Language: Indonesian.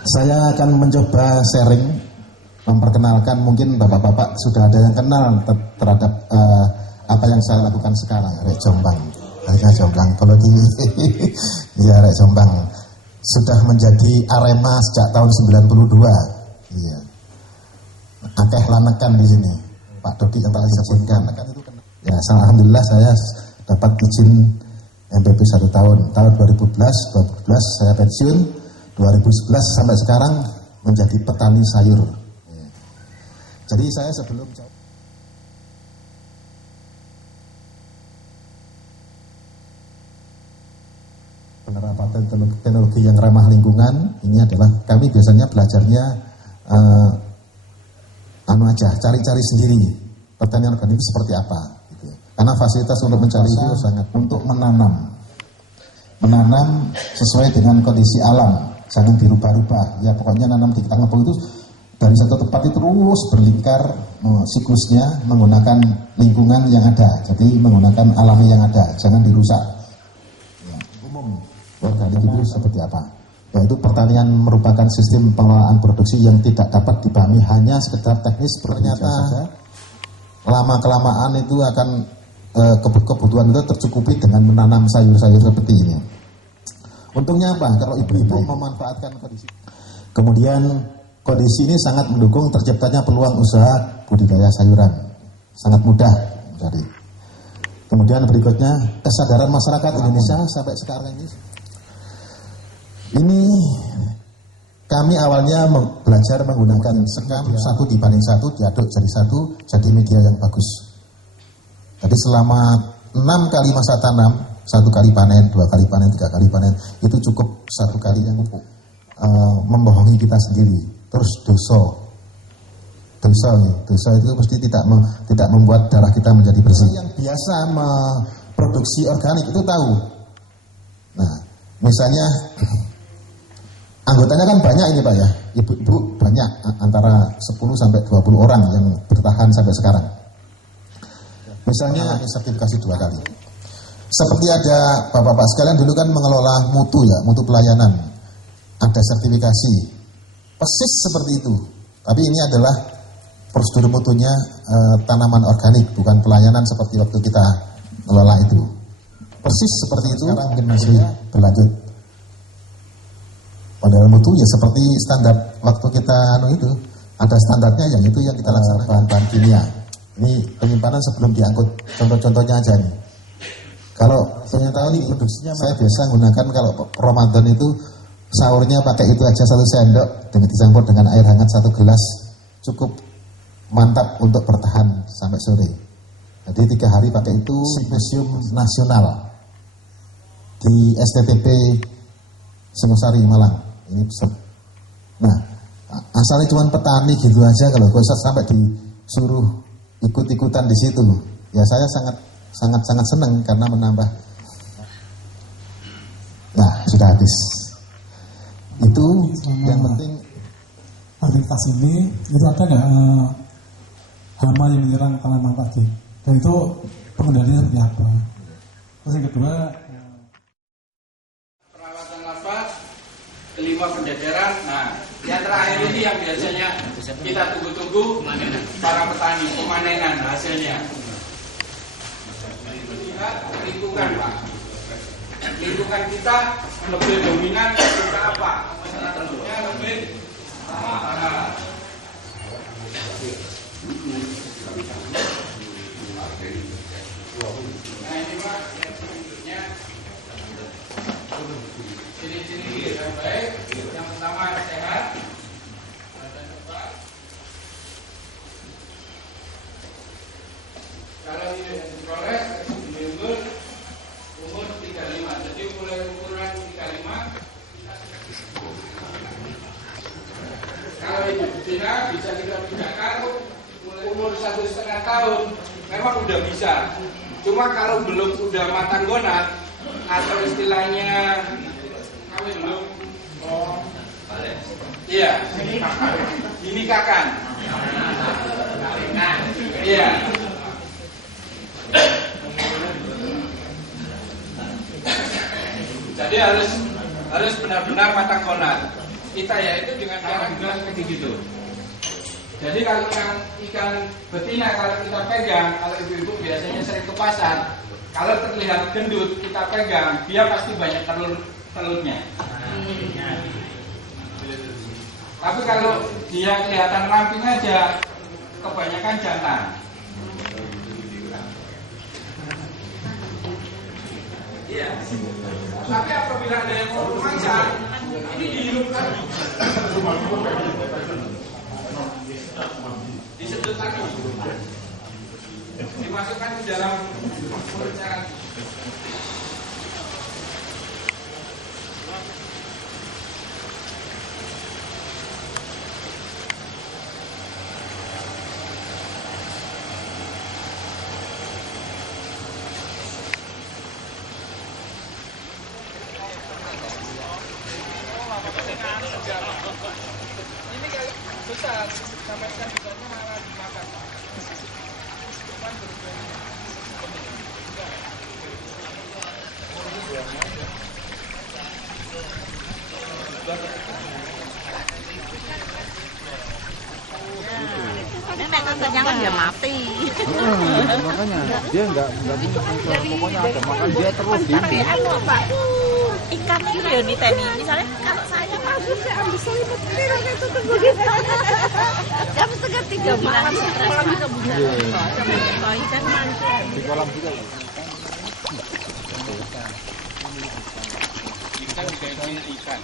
Saya akan mencoba sharing, memperkenalkan, mungkin bapak-bapak sudah ada yang kenal terhadap apa yang saya lakukan sekarang. Rek Jombang, harusnya Jombang kalau di ya Rek Jombang sudah menjadi Arema sejak tahun 92. Iya. Akeh lanekan di sini. Pak Dodi yang paling izinkan. Ya, alhamdulillah saya dapat izin MPP 1 tahun. Tahun 2012 saya pensiun. 2011 sampai sekarang menjadi petani sayur. Jadi saya sebelum penerapan teknologi yang ramah lingkungan, ini adalah kami biasanya belajarnya cari-cari sendiri pertanian organik seperti apa. Gitu. Karena fasilitas untuk mencari itu sangat untuk menanam sesuai dengan kondisi alam. Jangan dirubah-rubah, ya pokoknya nanam di tengah itu dari satu tempat itu terus berlingkar siklusnya menggunakan lingkungan yang ada, jadi menggunakan alami yang ada, jangan dirusak. Ya, umum organik itu seperti apa? Yaitu pertanian merupakan sistem pengelolaan produksi yang tidak dapat dipahami hanya sekedar teknis. Ternyata lama-kelamaan itu akan kebutuhan itu tercukupi dengan menanam sayur-sayur seperti ini. Untungnya apa? Kalau ibu-ibu memanfaatkan kondisi. Kemudian kondisi ini sangat mendukung terciptanya peluang usaha budidaya sayuran. Sangat mudah. Jadi. Kemudian berikutnya kesadaran masyarakat Indonesia sampai sekarang ini kami awalnya belajar menggunakan sekam 1 dibanding 1 diaduk jadi 1 jadi media yang bagus. Jadi selama 6 kali masa tanam, 1 kali panen, 2 kali panen, 3 kali panen, itu cukup 1 kali yang pupuk. Membohongi kita sendiri. Terus dosa itu pasti tidak membuat darah kita menjadi bersih. Yang biasa memproduksi organik itu tahu. Nah, misalnya anggotanya kan banyak ini Pak ya, ibu-ibu banyak, antara 10 sampai 20 orang yang bertahan sampai sekarang. Misalnya sertifikasi 2 kali. Seperti ada bapak-bapak sekalian dulu kan mengelola mutu pelayanan, ada sertifikasi, persis seperti itu. Tapi ini adalah prosedur mutunya tanaman organik, bukan pelayanan seperti waktu kita mengelola itu. Persis seperti itu. Sekarang mungkin masih berlanjut. Padahal mutu ya seperti standar waktu kita itu ada standarnya, yang itu yang kita laksanakan bahan-bahan kimia. Ini penyimpanan sebelum diangkut. Contoh-contohnya aja nih. Kalau saya tahu nih produksinya, saya biasa menggunakan kalau Ramadan itu sahurnya pakai itu aja 1 sendok dengan dicampur dengan air hangat 1 gelas, cukup mantap untuk bertahan sampai sore. Jadi 3 hari pakai itu. Museum Nasional di STTP Singosari Malang. Ini nah asalnya cuma petani gitu aja, kalau kok sampai disuruh ikut-ikutan di situ, ya saya sangat senang karena menambah. Nah, sudah habis. Itu yang penting. Aktivitas ini itu ada nggak hama yang menyerang tanaman padi? Dan itu pengendaliannya seperti apa? Terus yang kedua, perawatan lapak, kelima penjajaran. Nah, yang terakhir ini yang biasanya kita tunggu-tunggu, para petani pemanenan hasilnya. Lingkungan Pak, lingkungan kita lebih dominan ke apa? Tentunya lebih nah ini Pak yang selanjutnya ciri-ciri yang baik. Yang pertama sehat, dan cepat. Kalau ini diproses diunggul umur 35, jadi mulai ukuran 35. Kalau ini betina bisa kita pindahkan umur 1,5 tahun, memang udah bisa. Cuma kalau belum udah matang gonat atau istilahnya kawin belum, iya, ini kakan, iya. Jadi harus benar-benar matang gonat. kita yaitu dengan cara gelas seperti gitu. Jadi kalau ikan betina kalau kita pegang, kalau ibu-ibu biasanya sering ke pasar, kalau terlihat gendut kita pegang, dia pasti banyak telurnya. Tapi kalau dia kelihatan ramping aja, kebanyakan jantan. Iya. Tapi apabila ada yang mau memangsa, ini dihidupkan, disedot lagi, dimasukkan ke dalam mulut cairan. Ini kalau besar, sampai ikan besarnya malah dimakan. Nek kekenyangan dia mati. Makanya dia nggak pokoknya ada makan dia terus Tapi anu Pak, ikan itu ya niteni. Misalnya kalau saya pagi saya ambil selimut ini rasanya tutup begitu. Jam 2:30 malam stres Pak. Kalau ikan mancing. di kolam juga. Ikan juga ikan.